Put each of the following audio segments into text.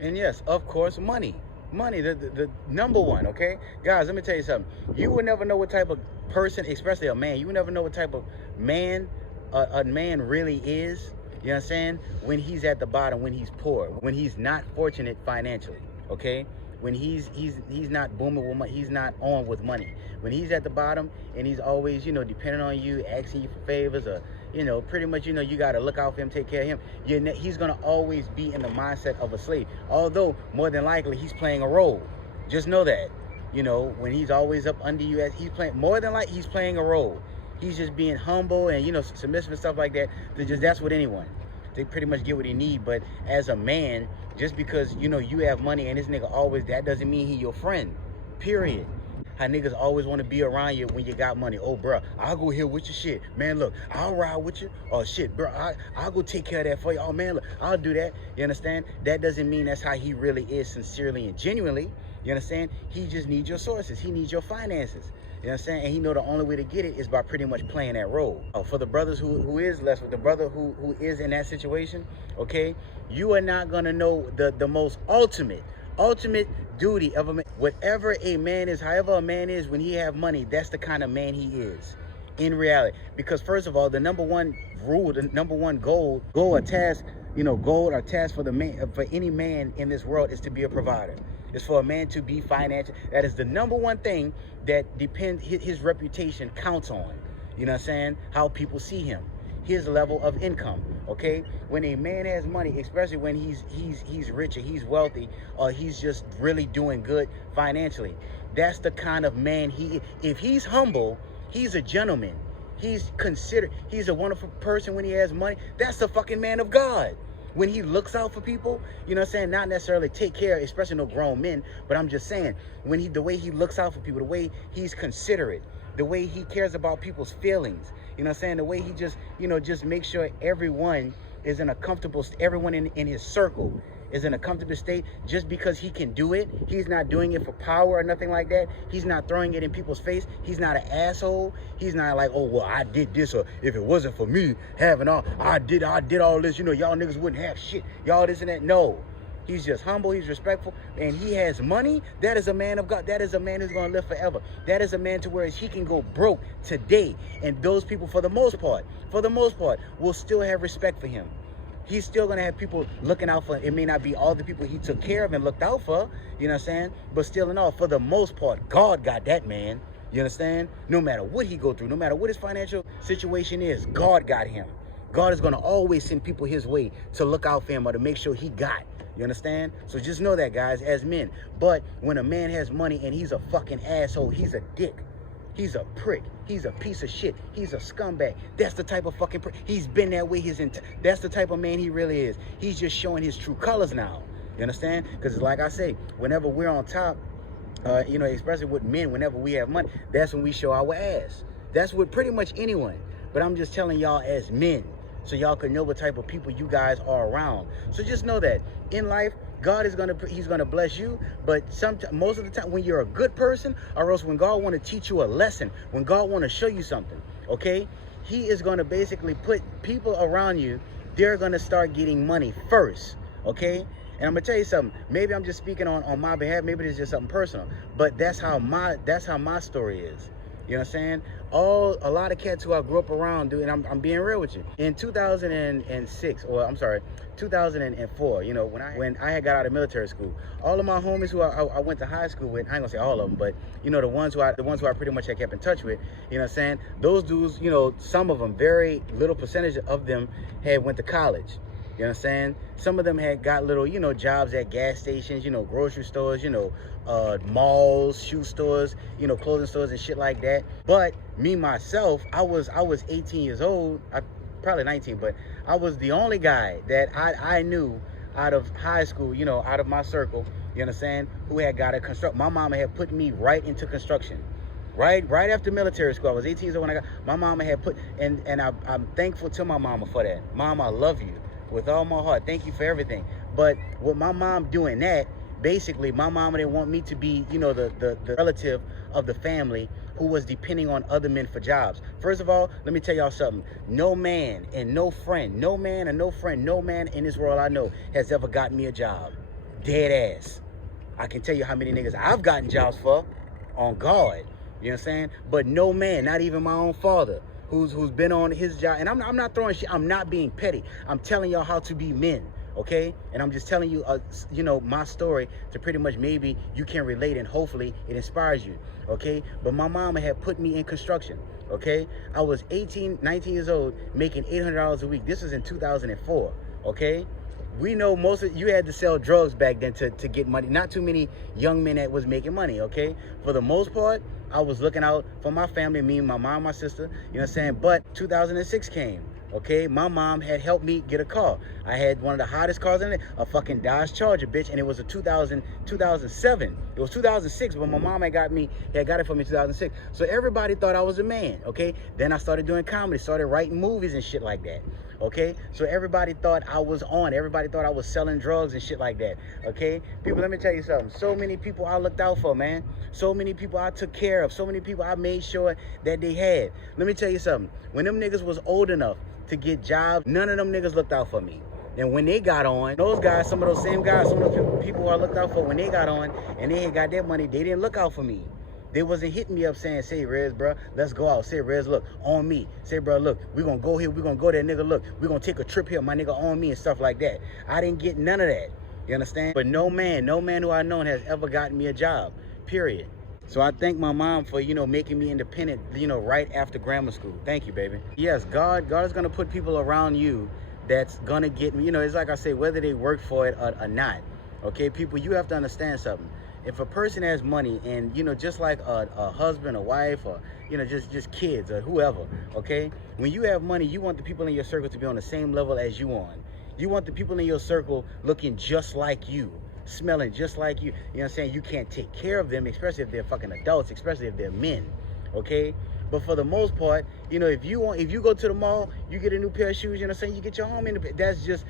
And yes, of course, money. Money, the number one, okay? Guys, let me tell you something. You will never know what type of person, especially a man, you will never know what type of man a man really is, you know what I'm saying? When he's at the bottom, when he's poor, when he's not fortunate financially, okay? When he's not booming with money, he's not on with money. When he's at the bottom and he's always, depending on you, asking you for favors, or pretty much, you got to look out for him, take care of him. He's going to always be in the mindset of a slave. Although, more than likely, he's playing a role. Just know that. When he's always up under you, as he's playing, more than likely, he's playing a role. He's just being humble and, submissive and stuff like that. That's what anyone. They pretty much get what he need. But as a man, just because, you have money and this nigga always, that doesn't mean he your friend. Period. How niggas always want to be around you when you got money. Oh, bro, I'll go here with your shit. Man, look, I'll ride with you. Oh, shit, bro, I'll go take care of that for you. Oh, man, look, I'll do that. You understand? That doesn't mean that's how he really is, sincerely and genuinely. You understand? He just needs your sources. He needs your finances. You know what I'm saying? And he know the only way to get it is by pretty much playing that role. For the brothers who is less, with the brother who is in that situation, okay, you are not going to know the most ultimate duty of a man. Whatever a man is, however a man is when he have money, that's the kind of man he is in reality. Because first of all, the number one rule, the number one goal or task, goal or task for the man, for any man in this world, is to be a provider. It's for a man to be financial. That is the number one thing that his reputation counts on. You know what I'm saying? How people see him, his level of income. Okay, when a man has money, especially when he's rich or he's wealthy, or he's just really doing good financially, that's the kind of man he is. If he's humble, he's a gentleman. He's considered. He's a wonderful person when he has money. That's the fucking man of God. When he looks out for people, you know what I'm saying? Not necessarily take care, especially no grown men, but I'm just saying, the way he looks out for people, the way he's considerate, the way he cares about people's feelings, you know what I'm saying? The way he just, just makes sure everyone is in a comfortable, everyone in his circle is in a comfortable state. Just because he can do it, he's not doing it for power or nothing like that. He's not throwing it in people's face. He's not an asshole. He's not like, oh, well, I did this, or if it wasn't for me having all, I did all this, y'all niggas wouldn't have shit, y'all this and that. No. He's just humble, he's respectful, and he has money. That is a man of God. That is a man who's going to live forever. That is a man to where he can go broke today. And those people, for the most part, will still have respect for him. He's still going to have people looking out for him. It may not be all the people he took care of and looked out for, you know what I'm saying? But still in all, for the most part, God got that man. You understand? No matter what he go through, no matter what his financial situation is, God got him. God is going to always send people his way to look out for him or to make sure he got. You understand? So just know that, guys, as men. But when a man has money and he's a fucking asshole, he's a dick, he's a prick, he's a piece of shit, he's a scumbag. That's the type of fucking prick. He's been that way that's the type of man he really is. He's just showing his true colors now. You understand? Because like I say, whenever we're on top, especially with men, whenever we have money, that's when we show our ass. That's with pretty much anyone. But I'm just telling y'all as men, so y'all can know what type of people you guys are around. So just know that in life, God is he's gonna bless you, but most of the time when you're a good person, or else when God want to teach you a lesson, when God want to show you something, okay, he is gonna basically put people around you. They're gonna start getting money first, okay? And I'm gonna tell you something. Maybe I'm just speaking on my behalf. Maybe it's just something personal, but that's how my story is. You know what I'm saying? A lot of cats who I grew up around, dude, and I'm being real with you. In 2006, or I'm sorry, 2004, when I had got out of military school, all of my homies who I went to high school with, I ain't gonna say all of them, but the ones who I pretty much had kept in touch with, you know what I'm saying? Those dudes, some of them, very little percentage of them had went to college. You know what I'm saying? Some of them had got little, jobs at gas stations, grocery stores, malls, shoe stores, clothing stores and shit like that. But me, myself, I was 18 years old, probably 19, but I was the only guy that I knew out of high school, out of my circle, you understand, who had got a construction. My mama had put me right into construction. Right after military school. I was 18 years old when my mama had put, and I'm thankful to my mama for that. Mom, I love you with all my heart. Thank you for everything. But with my mom doing that, basically my mama didn't want me to be, the relative of the family who was depending on other men for jobs. First of all, let me tell y'all something. No man in this world I know has ever gotten me a job. Dead ass. I can tell you how many niggas I've gotten jobs for on guard. You know what I'm saying? But no man, not even my own father, who's been on his job. And I'm not throwing shit. I'm not being petty. I'm telling y'all how to be men, okay? And I'm just telling you, you know, my story to pretty much maybe you can relate and hopefully it inspires you, okay? But my mama had put me in construction, okay? I was 18, 19 years old, making $800 a week. This was in 2004, okay? We know most of you had to sell drugs back then to get money. Not too many young men that was making money, okay? For the most part, I was looking out for my family, me, my mom, my sister, you know what I'm saying? But 2006 came, okay? My mom had helped me get a car. I had one of the hottest cars in it, a fucking Dodge Charger, bitch, and it was a 2007. It was 2006, but my mom had got it for me in 2006. So everybody thought I was a man, okay? Then I started doing comedy, started writing movies and shit like that. Okay, so everybody thought I was on. Everybody thought I was selling drugs and shit like that. Okay, people, let me tell you something. So many people I looked out for, man. So many people I took care of. So many people I made sure that they had. Let me tell you something. When them niggas was old enough to get jobs, none of them niggas looked out for me. And when they got on, those guys, some of those same guys, some of those people who I looked out for, when they got on and they had got their money, they didn't look out for me. They wasn't hitting me up saying, say, Rez, bro, let's go out. Say, Rez, look, on me. Say, bro, look, we're going to go here. We're going to go there, nigga. Look, we're going to take a trip here, my nigga, on me and stuff like that. I didn't get none of that. You understand? But no man who I known has ever gotten me a job, period. So I thank my mom for, you know, making me independent, you know, right after grammar school. Thank you, baby. Yes, God is going to put people around you that's going to get me. You know, it's like I say, whether they work for it or not. Okay, people, you have to understand something. If a person has money and, you know, just like a husband, a wife, or, you know, just kids or whoever, okay? When you have money, you want the people in your circle to be on the same level as you on. You want the people in your circle looking just like you, smelling just like you. You know what I'm saying? You can't take care of them, especially if they're fucking adults, especially if they're men, okay? But for the most part, you know, if you go to the mall, you get a new pair of shoes, you know what I'm saying? You get your home in the, that's just,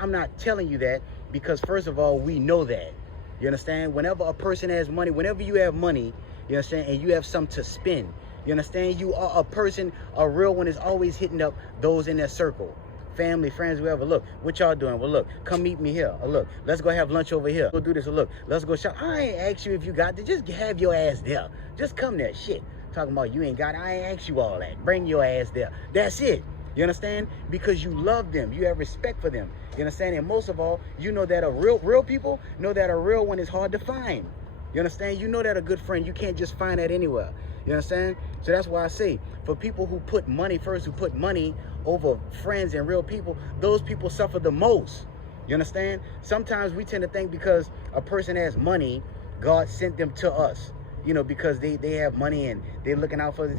I'm not telling you that because first of all, we know that. You understand? Whenever a person has money, whenever you have money, you understand, and you have something to spend, you understand? You are a person, a real one is always hitting up those in their circle. Family, friends, whoever. Look, what y'all doing? Well, look, come meet me here. Or look, let's go have lunch over here. Go do this. Or look, let's go shop. I ain't asked you if you got to. Just have your ass there. Just come there. Shit. Talking about you ain't got it. I ain't asked you all that. Bring your ass there. That's it. You understand? Because you love them. You have respect for them. You understand? And most of all, you know that a real people know that a real one is hard to find. You understand? You know that a good friend, you can't just find that anywhere. You understand? So that's why I say, for people who put money first, who put money over friends and real people, those people suffer the most. You understand? Sometimes we tend to think because a person has money, God sent them to us. You know, because they have money and they're looking out for us.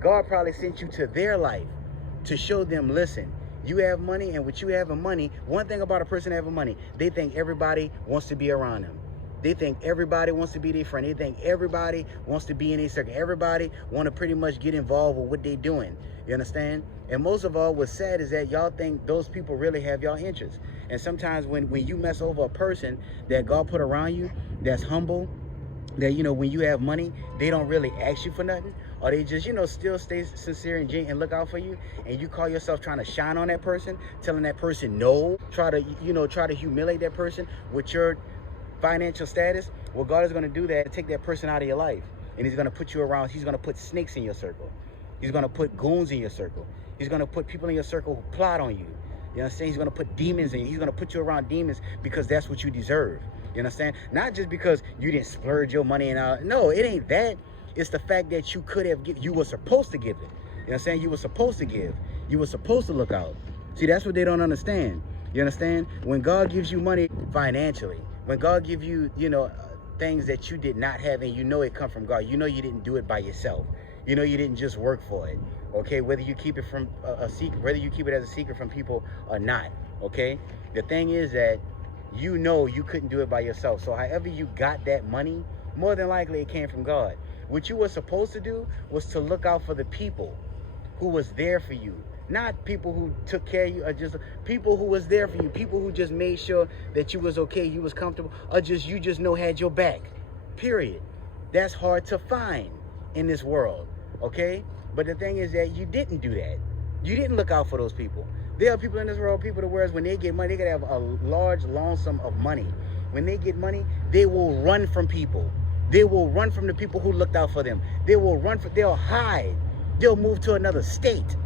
God probably sent you to their life to show them, listen, you have money, and with you having money, one thing about a person having money, they think everybody wants to be around them. They think everybody wants to be their friend. They think everybody wants to be in their circle. Everybody want to pretty much get involved with what they're doing. You understand? And most of all, what's sad is that y'all think those people really have y'all interests. And sometimes when you mess over a person that God put around you, that's humble, that, you know, when you have money, they don't really ask you for nothing, or they just, you know, still stay sincere and genuine and look out for you, and you call yourself trying to shine on that person, telling that person no, try to humiliate that person with your financial status. Well, God is going to do that and take that person out of your life, and he's going to put you around. He's going to put snakes in your circle. He's going to put goons in your circle. He's going to put people in your circle who plot on you. You understand? He's going to put demons in you. He's going to put you around demons because that's what you deserve. You understand? Not just because you didn't splurge your money and all. No, it ain't that. It's the fact that you could have given. You were supposed to give it. You know what I'm saying? You were supposed to give. You were supposed to look out. See, that's what they don't understand. You understand? When God gives you money financially, when God gives you, you know, things that you did not have, and you know it come from God. You know you didn't do it by yourself. You know you didn't just work for it. Okay, whether you keep it from a secret, whether you keep it as a secret from people or not. Okay, the thing is that you know you couldn't do it by yourself. So however you got that money, more than likely it came from God. What you were supposed to do was to look out for the people who was there for you. Not people who took care of you, or just people who was there for you. People who just made sure that you was okay, you was comfortable, or just you just know had your back. Period. That's hard to find in this world, okay? But the thing is that you didn't do that. You didn't look out for those people. There are people in this world, people that whereas when they get money, they gotta have a large, long sum of money. when they get money, they will run from people. They will run from the people who looked out for them. They'll hide. They'll move to another state.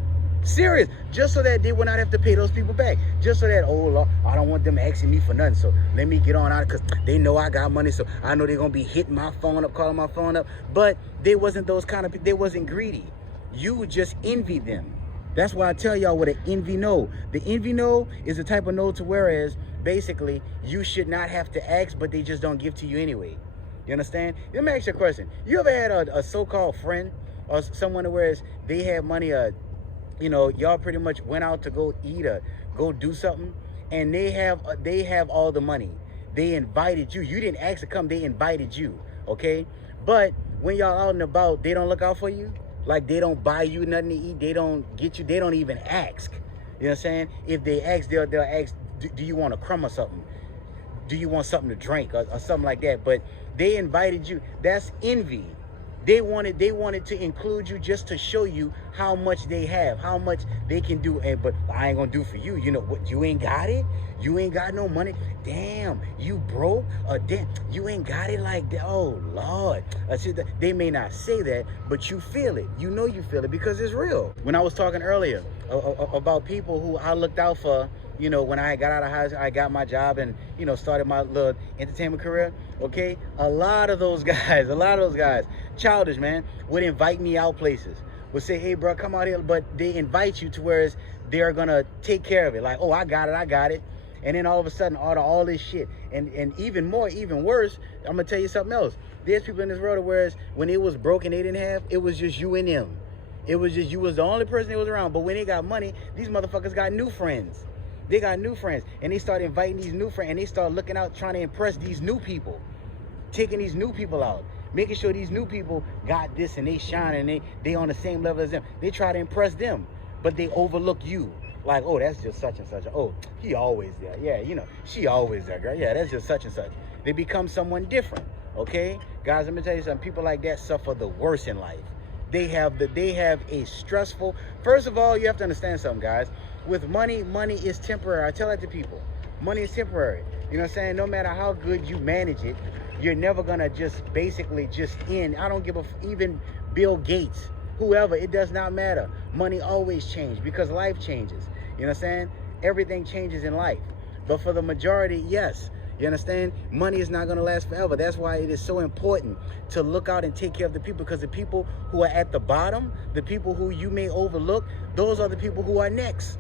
Serious. Just so that they will not have to pay those people back. Just so that, oh Lord, I don't want them asking me for nothing. So let me get on out because they know I got money. So I know they're going to be hitting my phone up, calling my phone up. But they wasn't those kind of people. They wasn't greedy. You just envy them. That's why I tell y'all what an envy no. The envy no is the type of no to whereas basically you should not have to ask, but they just don't give to you anyway. You understand? Let me ask you a question. You ever had a so-called friend or someone whereas they had money, you know, y'all pretty much went out to go eat or go do something, and they have all the money. They invited you. You didn't ask to come. They invited you, okay? But when y'all out and about, they don't look out for you. Like, they don't buy you nothing to eat. They don't get you. They don't even ask. You know what I'm saying? If they ask, they'll ask, do you want a crumb or something? Do you want something to drink or something like that? But they invited you. That's envy. They wanted to include you just to show you how much they have, how much they can do. But I ain't gonna do for you. You know what? You ain't got it. You ain't got no money. Damn, you broke. Damn, you ain't got it like that. Oh Lord. They may not say that, but you feel it. You know you feel it because it's real. When I was talking earlier about people who I looked out for, you know, when I got out of high school, I got my job and, you know, started my little entertainment career, okay? A lot of those guys, childish, man, would invite me out places, would say, hey, bro, come out here, but they invite you to where they're going to take care of it. Like, oh, I got it. And then all of a sudden, all this shit. And even worse, I'm going to tell you something else. There's people in this world where when it was broke and they didn't have, it was just you and them. It was just, you was the only person that was around. But when they got money, these motherfuckers got new friends. They got new friends, and they start inviting these new friends, and they start looking out, trying to impress these new people, taking these new people out, making sure these new people got this, and they shine, and they on the same level as them. They try to impress them, but they overlook you. Like, oh, that's just such and such. Oh, he always there. Yeah, you know, she always there, girl. Yeah, that's just such and such. They become someone different, okay? Guys, let me tell you something. People like that suffer the worst in life. They have a stressful, first of all, you have to understand something, guys. With money is temporary. I tell that to people. Money is temporary. You know what I'm saying? No matter how good you manage it, you're never going to just basically just end. I don't give even Bill Gates, whoever, it does not matter. Money always changes because life changes. You know what I'm saying? Everything changes in life. But for the majority, yes. You understand? Money is not going to last forever. That's why it is so important to look out and take care of the people, because the people who are at the bottom, the people who you may overlook, those are the people who are next.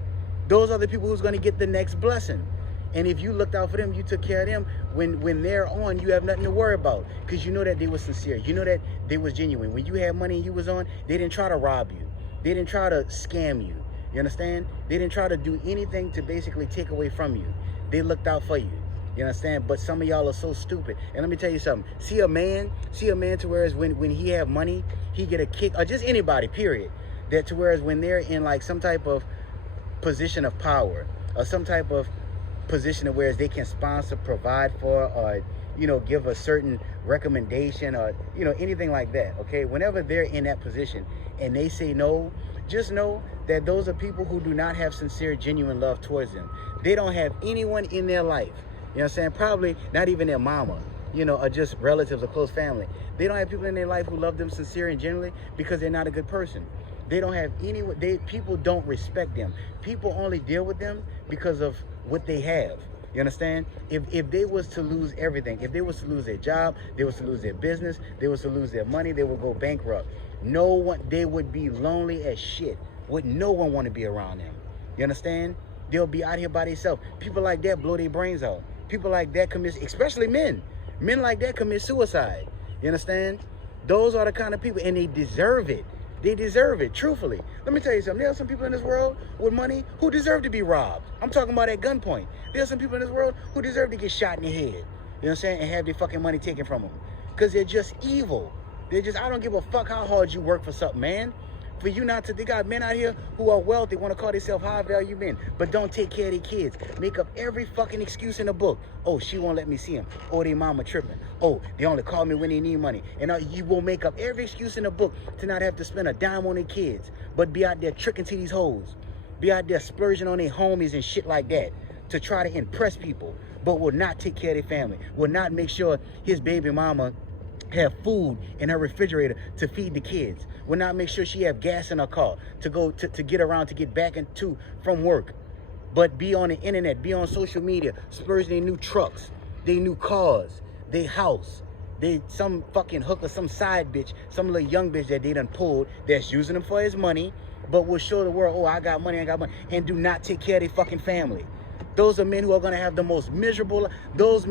Those are the people who's going to get the next blessing. And if you looked out for them, you took care of them, when they're on, you have nothing to worry about, because you know that they were sincere. You know that they was genuine. When you had money and you was on, they didn't try to rob you. They didn't try to scam you. You understand? They didn't try to do anything to basically take away from you. They looked out for you. You understand? But some of y'all are so stupid. And let me tell you something. See a man to whereas when he have money, he get a kick, or just anybody, period. That to whereas when they're in like some type of position of power, or some type of position of whereas they can sponsor, provide for, or, you know, give a certain recommendation, or, you know, anything like that, okay? Whenever they're in that position and they say no, just know that those are people who do not have sincere, genuine love towards them. They don't have anyone in their life. You know what I'm saying? Probably not even their mama, you know, or just relatives or close family. They don't have people in their life who love them sincere and genuinely because they're not a good person. They don't have anyone, people don't respect them. People only deal with them because of what they have. You understand? If they was to lose everything, if they was to lose their job, they was to lose their business, they was to lose their money, they would go bankrupt. No one, they would be lonely as shit. Would no one want to be around them? You understand? They'll be out here by themselves. People like that blow their brains out. People like that commit, especially men. Men like that commit suicide. You understand? Those are the kind of people, and they deserve it. They deserve it, truthfully. Let me tell you something. There are some people in this world with money who deserve to be robbed. I'm talking about at gunpoint. There are some people in this world who deserve to get shot in the head. You know what I'm saying? And have their fucking money taken from them. Because they're just evil. They're just, I don't give a fuck how hard you work for something, man. For you not to, they got men out here who are wealthy, want to call themselves high value men, but don't take care of their kids. Make up every fucking excuse in the book. Oh, she won't let me see him. Oh, their mama tripping. Oh, they only call me when they need money. And you will make up every excuse in the book to not have to spend a dime on their kids, but be out there tricking to these hoes. Be out there splurging on their homies and shit like that. to try to impress people, but will not take care of their family, will not make sure his baby mama have food in her refrigerator to feed the kids, will not make sure she have gas in her car to go to get around, to get back into from work, but be on the internet, be on social media, spurging their new trucks, their new cars, their house, they some fucking hooker, some side bitch, some little young bitch that they done pulled that's using them for his money, but will show the world, oh, I got money, and do not take care of their fucking family. Those are men who are gonna have the most miserable. Those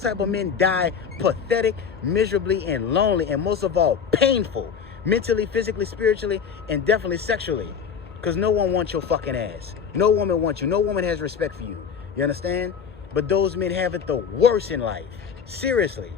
type of men die pathetic, miserably, and lonely, and most of all, painful, mentally, physically, spiritually, and definitely sexually. Because no one wants your fucking ass. No woman wants you. No woman has respect for you. You understand? But those men have it the worst in life. Seriously.